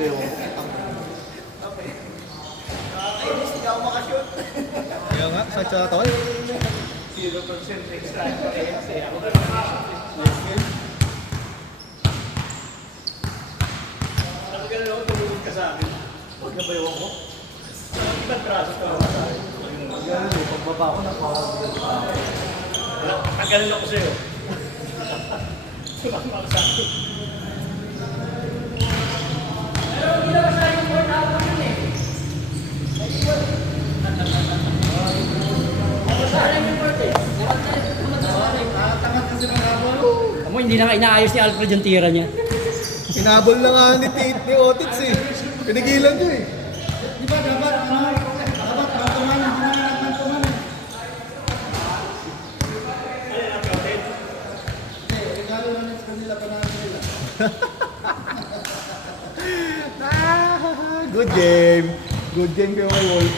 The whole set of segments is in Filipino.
Kakainis, hindi ako makashoot. Kaya nga, sa chatol. 0% extra kasi ako na sabi ka na ako, tumulong ka sa akin. Huwag na ba yung ako? Ibang traso ka naman sa akin. Ganun, pagbaba ko na Tagalan ako sa'yo. Sumama ka sa akin. Pero hindi naman sa yung board ako yun eh. Amo, hindi na nga inaayos ni Alfred yung tira niya. Inabol na nga ni Otits eh. Pinigilan niya eh. Di ba dapat bantuman, hindi na nagbantuman. Regalo na nito kanila panalo nila. Good game. Good game kayo kay Wolf.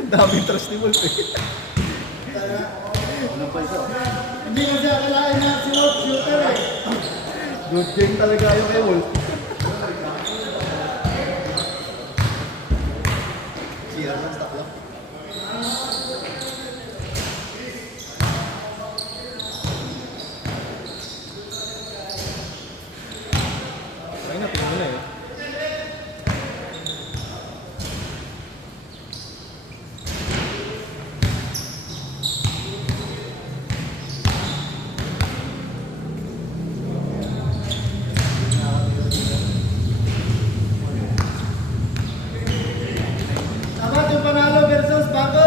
Ang daming trust ni Wolf eh. Hindi kasi akalain na si Wolf shooter eh. Good game talaga kayo kay Wolf. Sira lang, stop lang. Ay na, tingnan mo na eh. Dapat yung panalo versus bago.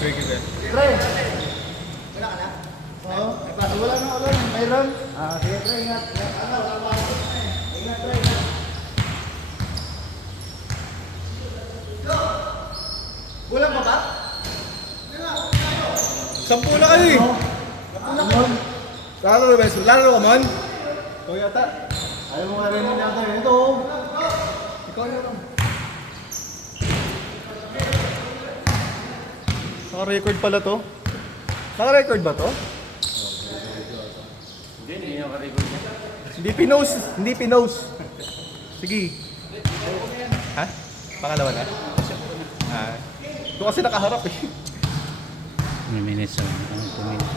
Cricket eh. Pre! Wala ka na? Oo. Wala na ulan. Mayroon? Sige pre, ingat. Ingat pre, ingat. Kulang pa ba? Sampu na kayo eh. Lalo na ba? Lalo na ka man? Ikaw yata. Ayaw mo nga rin mo yata yun. Ito. Ikaw yata. Naka-record pala to? Naka-record ba to? Hindi naka-record niya. Hindi pinost. Hindi pinost. Sige. Ha? Pangalawa na? Ah. Ito kasi nakaharap eh. May minutes lang. 2 minutes.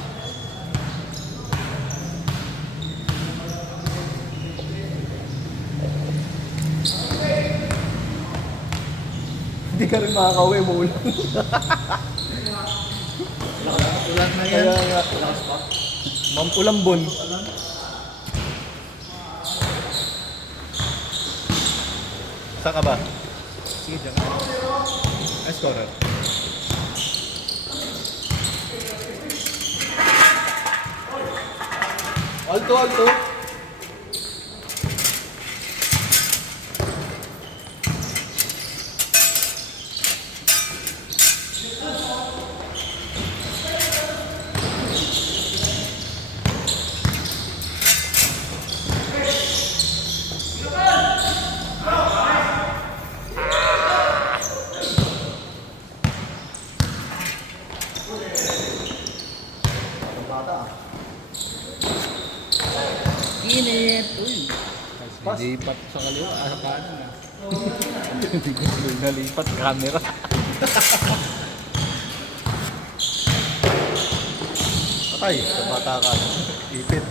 Hindi ka rin makakauwi mo ulan. Ulan na yan. Kaya nga. Mampulambon. Saan ka ba? Sige dyan. Ay, scorer. Alto, alto. Init! Uy! Nalipat sa kaliwa, sa kanan ah. Hindi ko nalipat camera. Patay, sa bata ka. Ipit.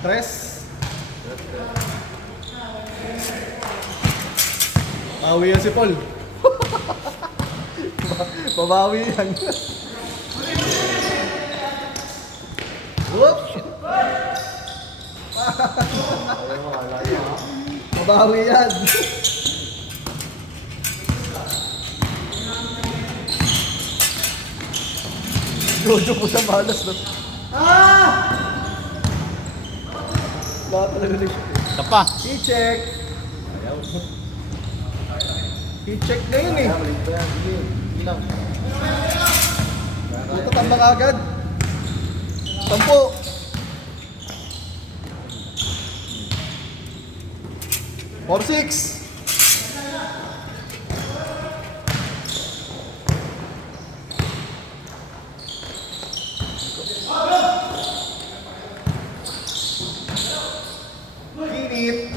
Tres. Bawi yan si Paul. Babawi yan. Whoop! Babawi yan. Jojo po sa malas na. Ah! Wala talaga na siya. Isa pa. I-check. I-check na yun eh. Mali pa yan. Sige. Sige lang. Tutatambak agad. 10. Or 6. Init.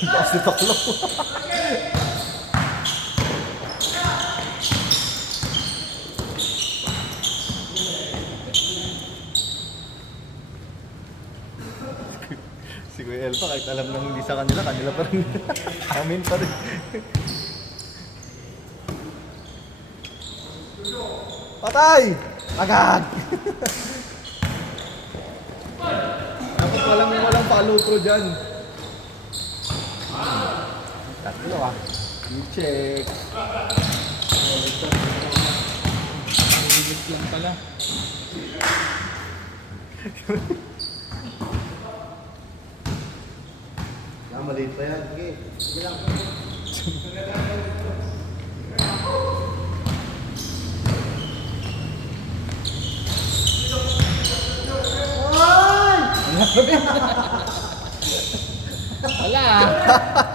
Kasi taklo. Si Kuya Elpa, kahit alam nang hindi sa kanila, kanila pa rin. Amin pa rin. Patay! Agad! Dapat walang follow through dyan. Tatlo ah. I-check. Ulit lang pala. Maliit pa yan. Sige. Sige lang. Wala.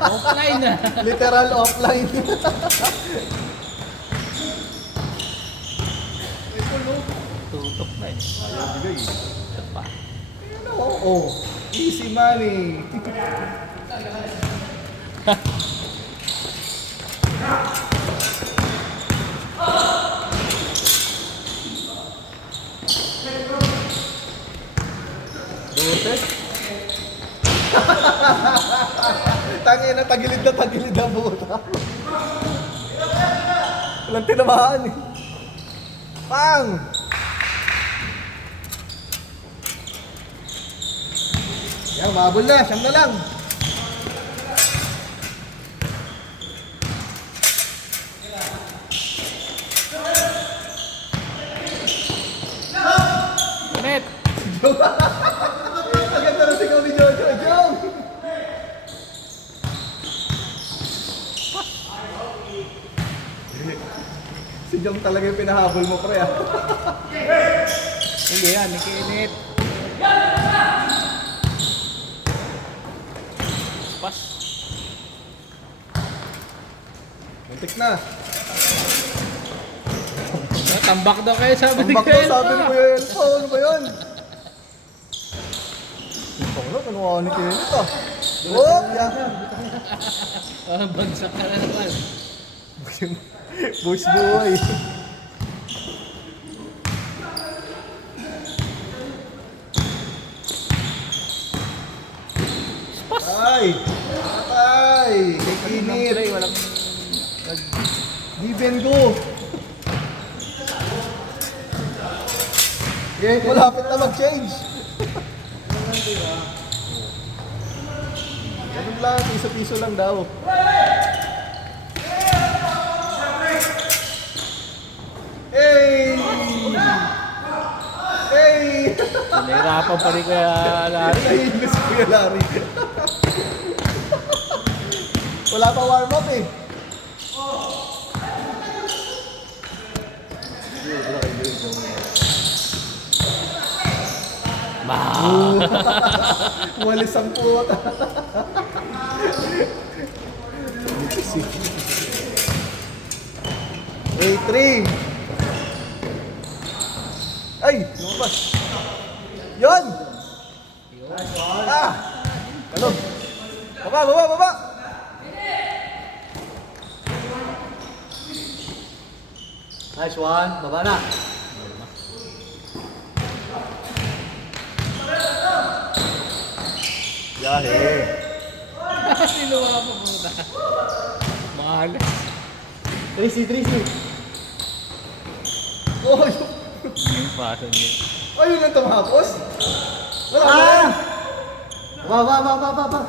Offline na. Literal offline. Tutok na eh. Ayaw bigay. Ito pa. Ano? Oo. Easy money. Doses? Tangin na tagilid na buta. Walang tinamaan eh. Pang! Yan, mabul na. Siyam na lang. Net. Agad na sigaw ni Jojo. Jom! Si Jom talaga yung pinahabol mo, pre. Hindi yan. Nakiinit. Pas. Muntik na. Tambak daw kayo sabi ni Tambak daw Kael. sabi ni Kuya Elpo. Ano ba yan? Ito na, kinuha ni Kenneth ah. Oh, yan. Bagsak ka na naman. Boys boy. Ay! Ay! Kay Kinit! Walang Give and go! Okay, malapit na mag-change. Ganun lang, piso-piso lang daw. Hey! Hey! Nahirapan pa rin kaya Larry. Nahihilo si Kuya Larry. Wala pa warm up eh. Walis ang puta. A3. Ay, lumabas. Yon! Ah! Ano? Baba! Nice one. Baba na. Yahe. Sinuha pa muna. Mahalas. Tracy. Oh, Yung pasan niya. ayun lang tumapos. Wala na. Ah! Baba.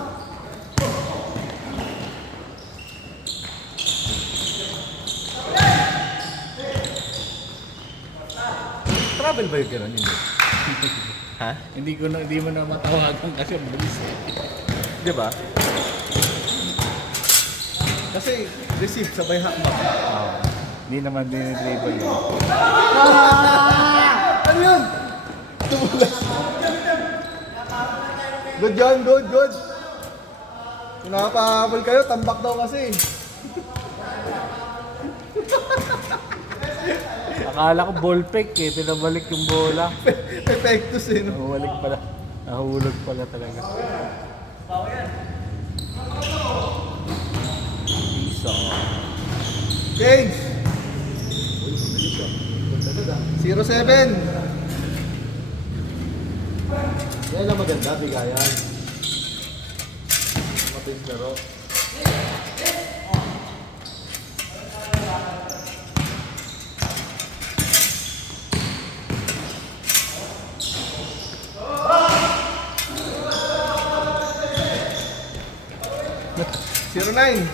Travel ba yung gano'n? Hindi. Ha? Hindi mo na matawagan kasi ang bilis eh. Di ba? Kasi receive sabay hakbang. Hindi naman dinidribble yun. Ano yun? Tumulas. Good yun, good. Kung nakapahabol kayo, tambak daw kasi. Akala ko ball fake eh, pinabalik yung bola. Epektos eh, no? Nahulog pala. Nahulog pala talaga. Isa. Change! 07! Yan lang maganda, bigayan. Matiis laro. Zero 9.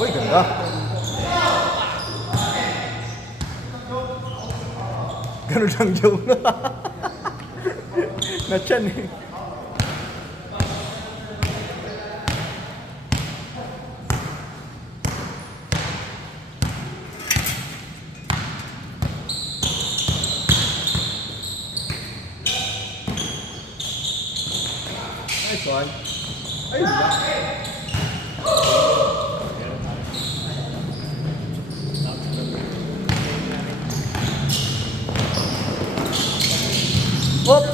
Uy, ganda. Ganun lang joke na. Na-chan eh. Nice one. Ayun ba? Hop!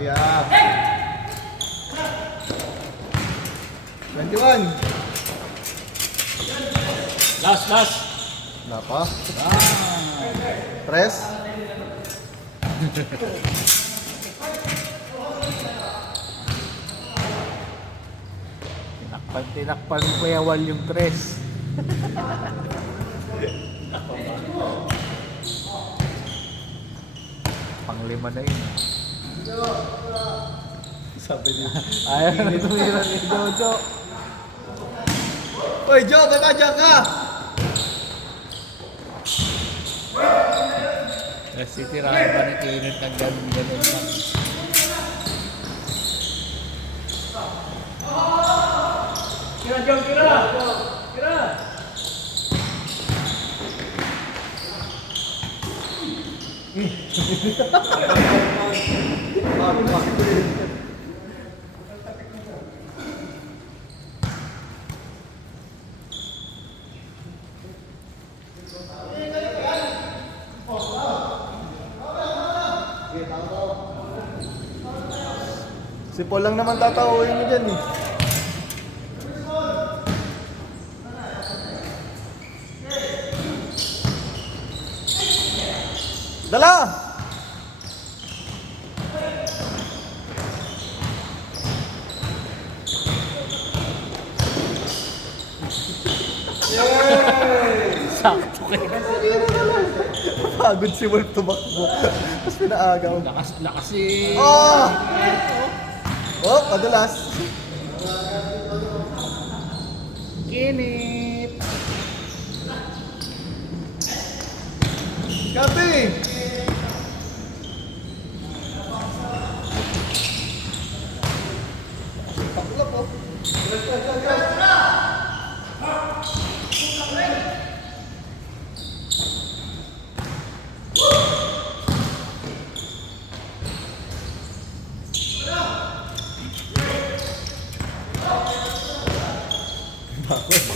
Kaya. 21. Last. Napa? Tres. Tinakpan mo payawal yung tres. Panglima na yun. Sabi niya. Ayaw na tumira ni Jojo. Uy, Joe, baka dyan ka! Tapos titirahan pa ni Kenneth ng ganun lang. Kira, John, kira! Kira! Si Paul lang naman tatawin mo dyan eh. Dala! Sakto kayo. Pagod si Wolf tumakbo. Tapos pinaagaw. Lakas eh. Oh! Oh, padulas. Kenneth. Kati! Pakula po.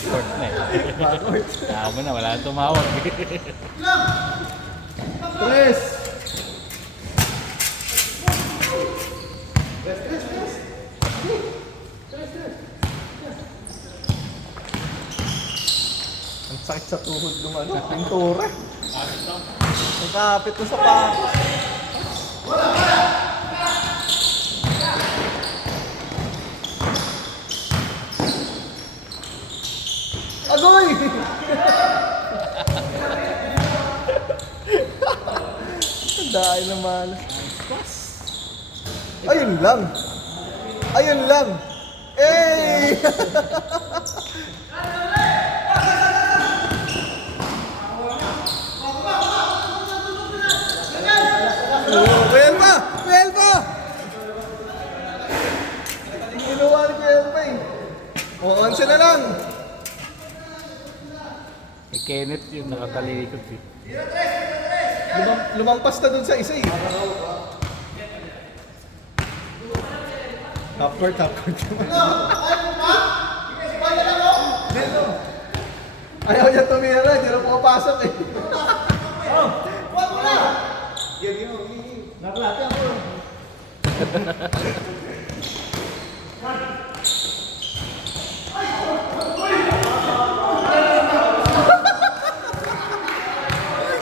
Short na eh. Tama na, wala nang tumawag. Tres! Ang sakit sa tuhod ng ano, pintura. Ang kapit ko sa pakos. Agoy! Dahil naman. Ayun lang. Ayun lang. Eh! Well pa! Well pa! Ginawa ni Kuya Elpa eh. O, 11 na lang. Eh, Kenneth yung nakatalikod eh. Lumampas na dun sa isa eh. Half court. Ayaw niya tumira, hindi na pumapasok eh. Naklate ako.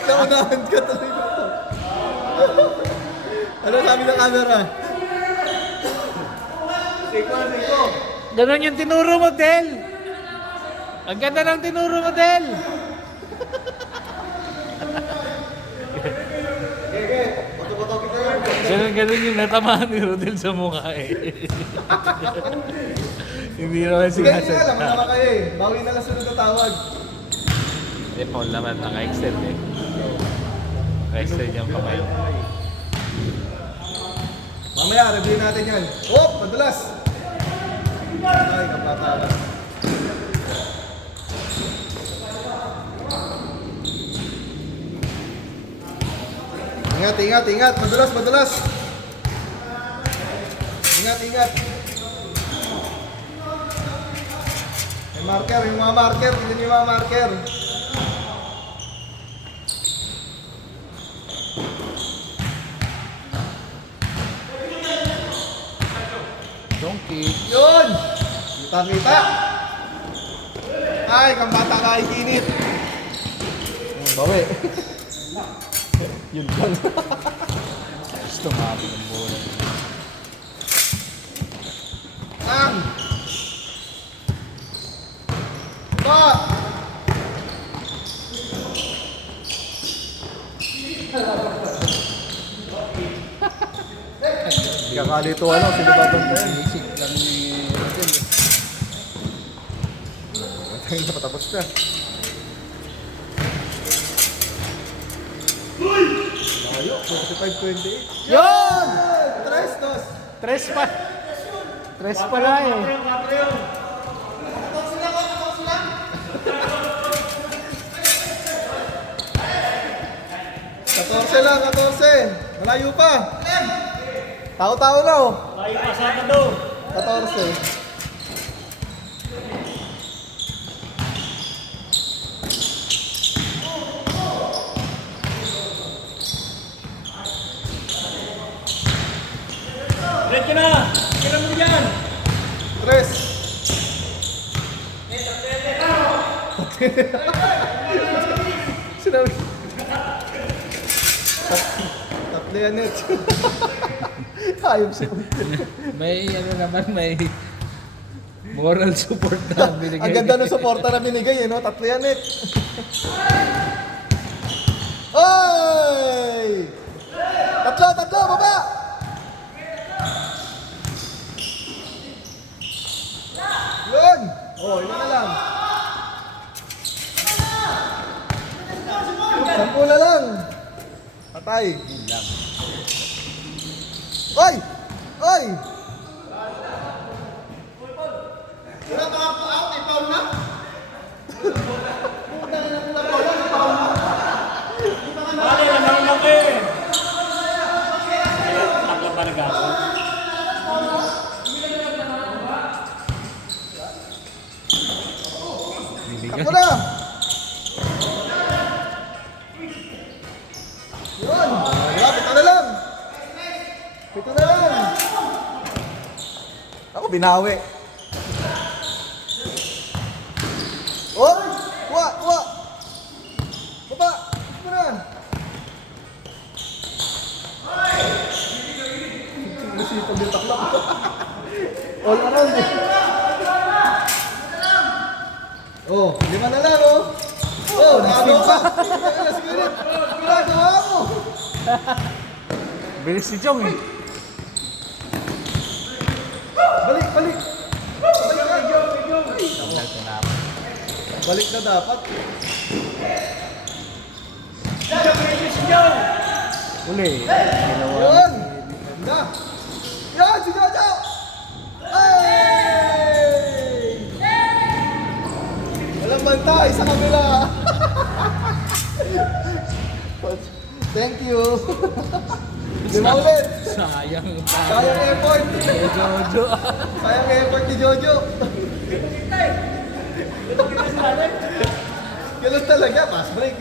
Naunahan ka tuloy dito. Ano sabi ng camera? Siko. Ganon yung tinuro mo, Del! Ang ganda ng tinuro mo, Del! Boto-boto kita yun. Ganon yung natamaan ni Rodel sa mukha eh. Hindi naman Sige, alam mo sinasadya. naman kayo eh. Bawi na lang sunod na tawag. Eh, Paul naman, naka-extend eh. Naka-extend yung kamay. Mamaya, review natin yan. Oh, madulas! Ay, kapatala. Ingat. Madulas. Ingat. May marker, yung mga marker. Tignan yung mga marker. Donkey. Yun! Kita. Ay, kang bata ka ikinit. Bawi. Yun lang. Gusto mabi ng bola. Ang! Ba! Kakalito ano, sino babantayan? Isip lang ni Rodel eh. Tayo na patapos na. Layo, 45-28. Yun! Tres, dos. Tres pala eh. 14 lang, 14. Malayo pa. Tao-tao na oh. Tayo pasada daw. 14. Diretso na! Kailan mo yan? Tres. Sinabi. Tatlo yan net. Ayop siya. May ano naman, may moral support na binigay. Ang ganda ng suporta na binigay, no? Tatlo yan net. Oy! Tatlo, baba! Yun! Oh, ilan na lang? 10 na lang. Patay. Yun lang. Oy! Oy! Bale, lang eh. Takla pa nag-ako. Takbo na! Yun! Wala, pito na lang! Pito na lang! Ako, binawi. Oh! Kuha! Baba! Ito na! Nasipag yung takla. All around eh. Oh, 5 na lang oh! Oh, nakagawa pa! Sige, ginagawa mo! Bilis si Jong eh. Balik, balik. Balik ka, Jong. Tanggal ko na ako. Balik na dapat. Uli. Yun! Ganda! Yan! Si Jojo! Ay! Walang bantay sa kabila! Thank you! Lima ulit! Sayang. Sayang effort! Jojo. Sayang effort ni Jojo! Ganun talaga, pass break!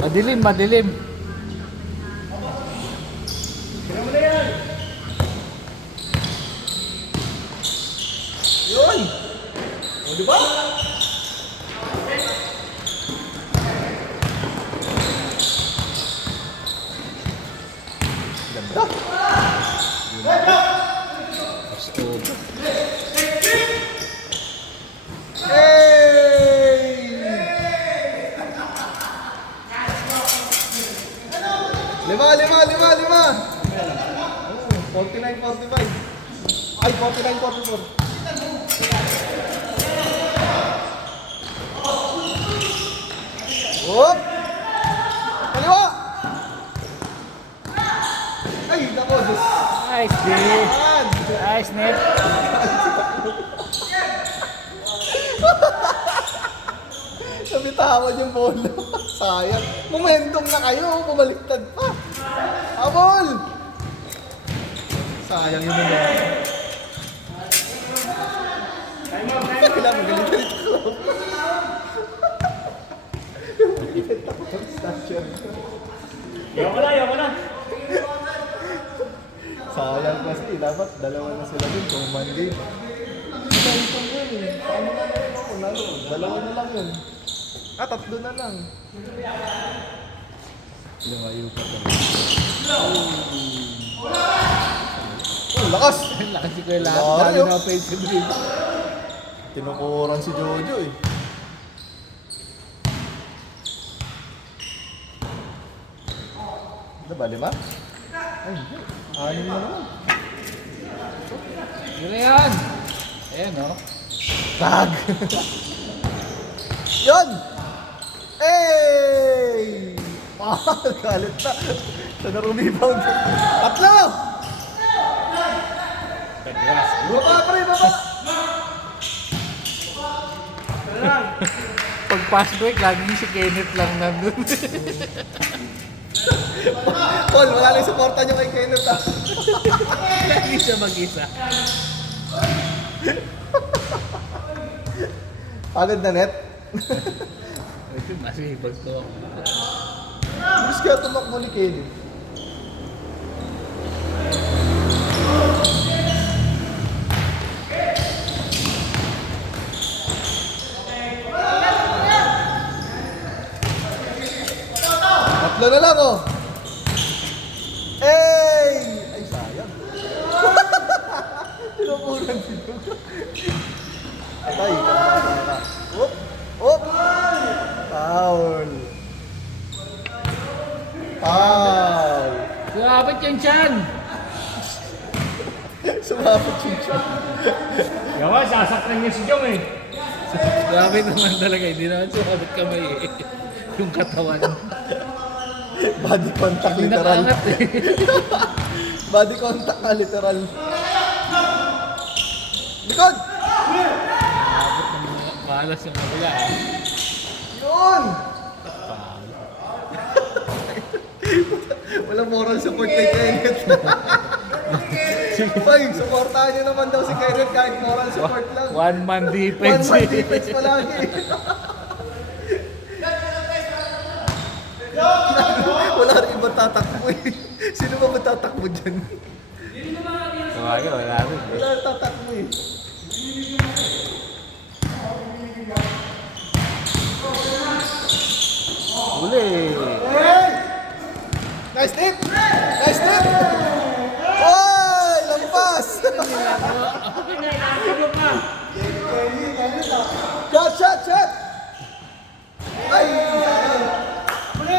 Madilim, madilim. Yun! O, di ba? Ganda! Hey! Lima! 49-45. Ay, 49-44. Hop! Kaliwa! Ay, nako, Diyos. Nice, D. Yan! Nice, net. Nabitawan yung bola. Sayang. Momentum na kayo. Bumaliktad pa. Habol! Sayang yun naman. Kailangan magalit-galit ko. Galit ako sa station. Yaw ka na. Sayang kasi. Dapat dalawa na sila dun. Kung man game. Momentum yun eh. Paano na lang ako? Lalo. Dalawa na lang yun. Ah, tatlo na lang. Lumayo pa to. Oh, lakas! Lakas si Kuya lahat. Layo. Lalo na offensive rin. Tinukuran si Jojo eh. Ano ba, 5? Ay, hindi. 6 na naman. Yun na yan. Ayan, no? Tag! Yun! Hey! Galit na. Sana rebound. Tatlo! Baba pa rin, baba! Pag pass break, lagi si Kenneth lang nandun. Paul, wala lang supportan nyo kay Kenneth ah. Lagi siya mag-isa. Pagod na net. Ito, masibag to ako. Bilis kaya tumakbo ni Kenneth. Tatlo na lang oh. Hey! Ay, sayang. Tinupunan dito. Atay, kamara. Op! Op! Foul. Foul. Sumabot yung tiyan! Sumabot yung shot. Yawa, sasaktan niya si Jong eh. Grabe naman talaga, hindi naman sumabot kamay eh. Yung katawan. Body contact Hindi literal. nakaangat eh. Body contact ka literal. Likod! Mahalas yung kabila. Yun! Walang moral support kay Kenneth. Pag, supportahan niyo naman daw si Kenneth kahit moral support lang. One-man defense. One-man defense palagi. Wala rin ibang tatakbo eh. Sino ba matatakbo dyan? Kumagay, wala rin. Wala rin tatakbo eh. Uli. Hey! Nice tip! Nice tip! Oy! Lampas! Shot! Shot! Shot! Ay!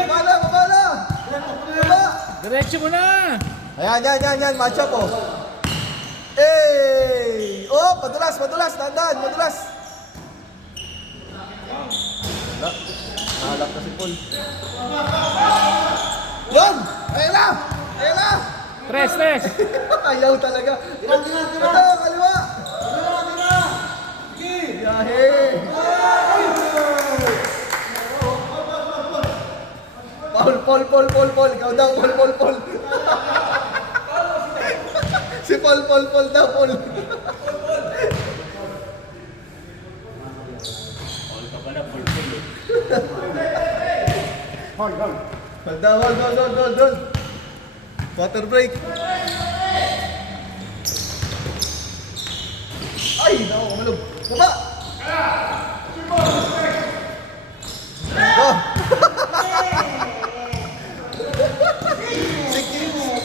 Bala! Bala! Diretso mo na! Ayan, yan. Match up, oh. Hey! Oh, madulas. Dahan, madulas. Wala. Nahalak na si Paul. Yan! Ayan na! Tres! Ayaw talaga. Ito, kaliwa! Yahe! Paul. Ikaw daw, Paul. Si Paul daw, Paul. All ka pala, full eh. Hold. Hold. Water break. Ay, naku, kumalog. Baba! Oh!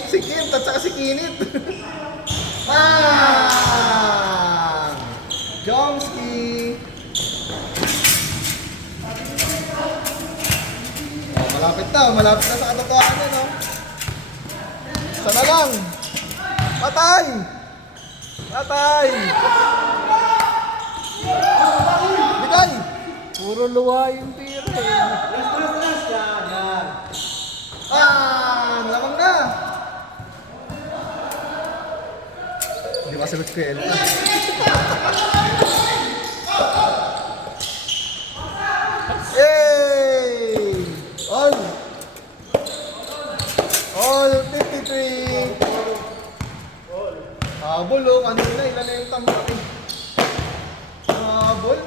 si Kim, at saka si Kinit. Bang! Jomski! Oh, malapit na sa katotohanan, no? Sana lang! Patay! Bigay! Puro luwa yung tira eh. Lamang na! Hindi masagot ko yung Elpa. Yay! All 53! Habol, oh. Kanina, ilan na yung tambak eh. Habol.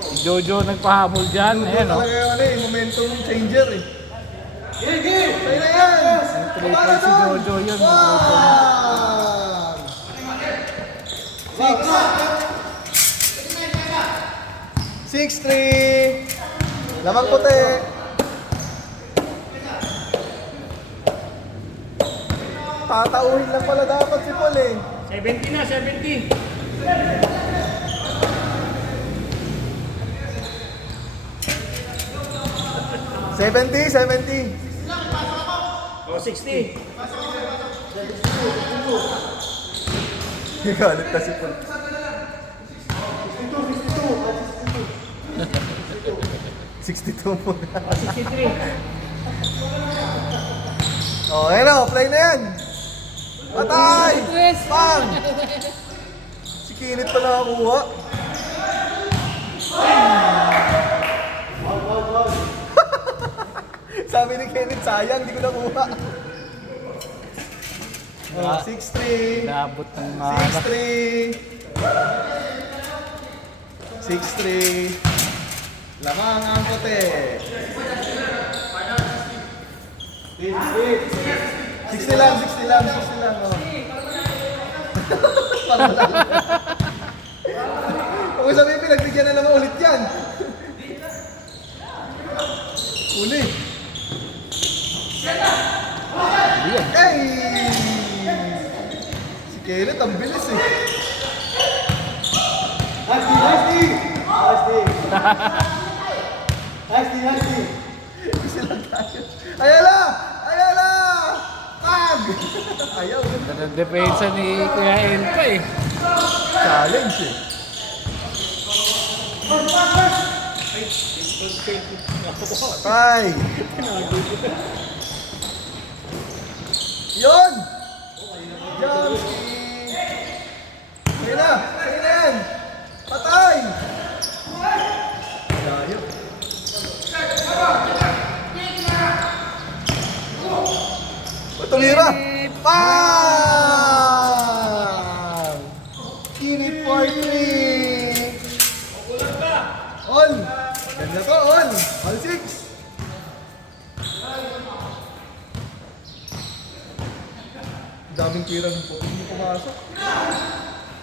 Si Jojo nagpahabol dyan. Ayan o. Talaga yung momentum changer eh. Sa'yo na yan! Triple si Jojo yun. Six, 6-3. Lamang puti. Tatauhin lang pala dapat si Paul eh. 70 na, 70. $70. O, 60. Galit na si Paul. 62 muna. 63. Oh, ayun na, play na yan. Patay! Bang! Si Kinit pa nakakuha. Sabi ni Kenneth, sayang, hindi ko nakuha. Oh, 6-3. Naabot ng 6-3. Lamang ang puti. 60 lang. Oh. Kung sabihin, pinagbigyan na naman ulit yan. Uli. Hey! Si Kenneth, ang bilis eh. Nasty. Silang tayo. Ayala! Tag! Ayaw. Ang depensa ni Kuya Elpa eh. Challenge eh. Patay! Yun! Jomski! Sige na yan! Patay! Layo. Batulira! Bang! Kinit for 3! All! Ganda to, all! All 6! Daming tira ng puto, hindi pumasok.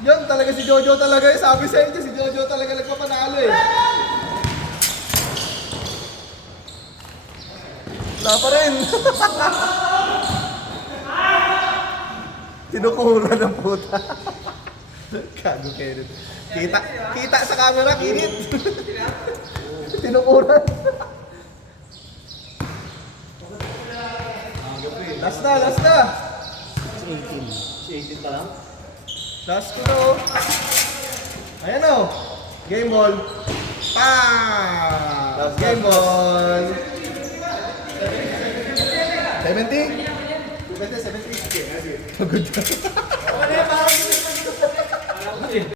Yan talaga si Jojo talaga eh. Sabi sa inyo, si Jojo talaga nagpapanalo eh. Wala pa rin. Tinukura ng puta. Kago Kenneth. Kita sa camera, Kinit. Tinukuran. Last na! Si 18 pa lang. Last ko na oh. Ayan oh. Game ball. Pa! Game ball. 70? 70. Pagod na.